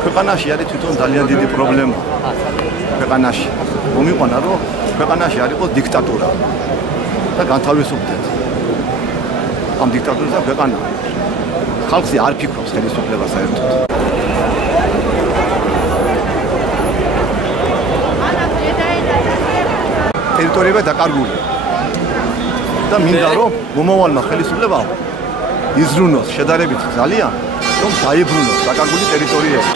ქვეყანაში არის თვითონ ძალიან დიდი პრობლემა. ქვეყანაში მომიყვანა რომ ქვეყანაში არ იყოს დიქტატურა და განთავისუფლდეთ. ამ დიქტატურასთან ქვეყანა ხალხი არ ფიქრობს ხელისუფლებას საერთოდ. ტერიტორიები დაკარგულია და მინდა რომ მომავალმა ხელისუფლებამ იზრუნოს შედარებით ძალიან რომ დაიბრუნოს დაკარგული ტერიტორიები.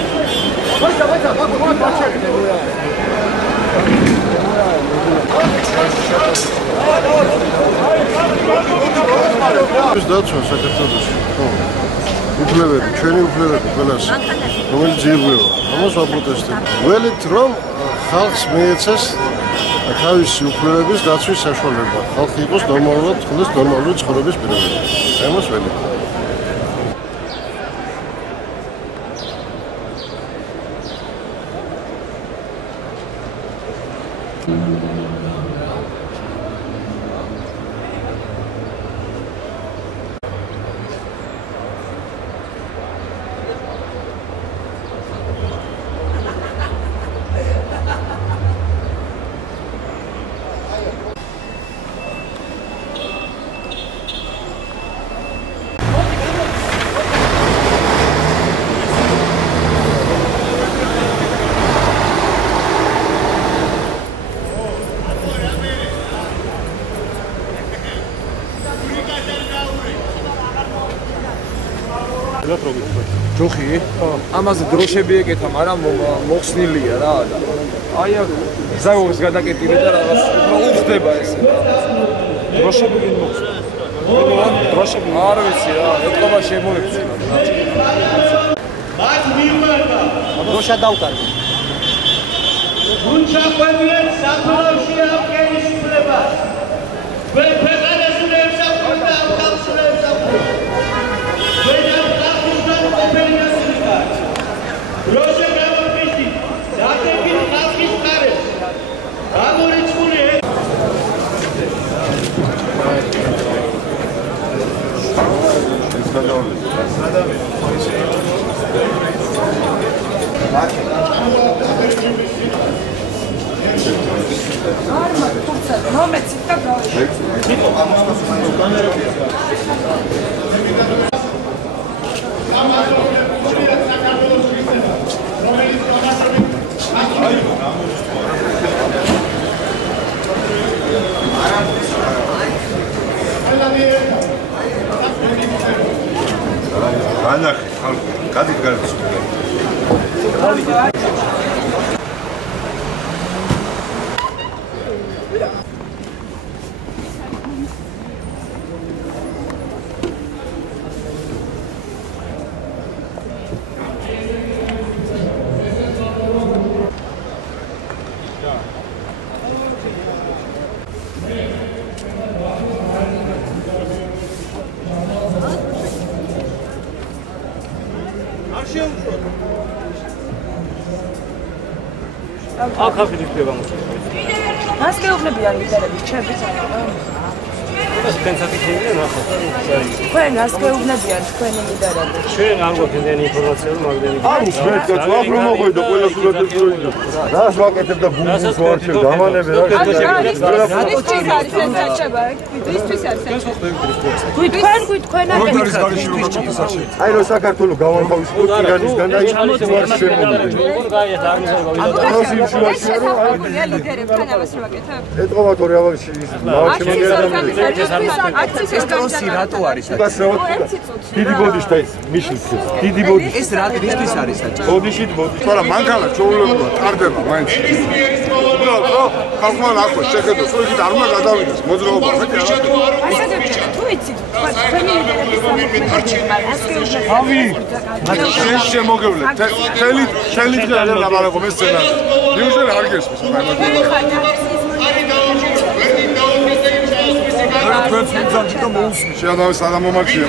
ის დაცვა საქართველოში. ხო. უფლებები, ჩვენი უფლებები ყველას, რომელიც იღებება. ამას ვაპროტესტებ. ველით რომ ხალხს მიეცეს თავისი უფლებების დაცვის საშუალება. ხალხი იყოს ნორმალურად, თქოს ნორმალური ცხოვრების პირობებში. ამას ველით. ჯოხი? ამაზე დროშები ეკეთა, მაგრამ მოხსნილია რა და აი ზაურის გადაკეტილი და რაღაც უფრო უხდება ესე რა. დროშები ვინ მოხსნა? დროშები არ ვიცი რა, ეთყობა შემოექცევა რა. მათ მიყვარდა დროშა დავკარგე. გუნჩა ყვებიეთ საქართველოში აღკენისუფლებას. ქვეყანას უნდა ემსახურება და ხალხს უნდა ემსახურება. Roșe gămă Cristi, date fiind xalqis qares. Amorițule. ანახი ხალხი გადით გარცულა ახალ ხიდის ხდება მოსული. მას გეუბნებიან ლიდერები, ჩემი ძალიან. თქვენ რას გეუბნებიან თქვენი ლიდერები? ჩვენ არ გვაქვს იმდენი ინფორმაცია, რომ მაგდენი. ამის მეტად ვაფ რომ მოყვიდა ყველა სურათებს როიდა. რას ვაკეთებ და გუგლს ვარჩევ დამანები რა. რატო არის ეს საჭება? ისთვის არის ეს. თქვენ არ აი რომ საქართველოს გავანთავისუფლოთ ირანისგან და იქ ვარ შემოვიდი. ლიდერებთან ამას რა ვაკეთებ? ეთყობა თორე ავაში ის ეს ტროსი რატო არის? დიდი ბოდიშ და ის მიშლის დიდი ბოდიშ ეს რა დისთვის არის საჭირო? ბოდიში ბოდიშ არა მანქანა ჩაულებდა ტარდება მაინც უბრალოდ რა ხალხმა ნახო შეხედო სულ იქით არ უნდა გადავიდეს მოძრაობა მეტი არა თუ იცით თქვენი ლიდერების ავი შენ შემოგევლე თელი დღე არ ლაბარაკო მე სცენარი ნიუჟელი არ გესმის შეადავე სადამომარჩია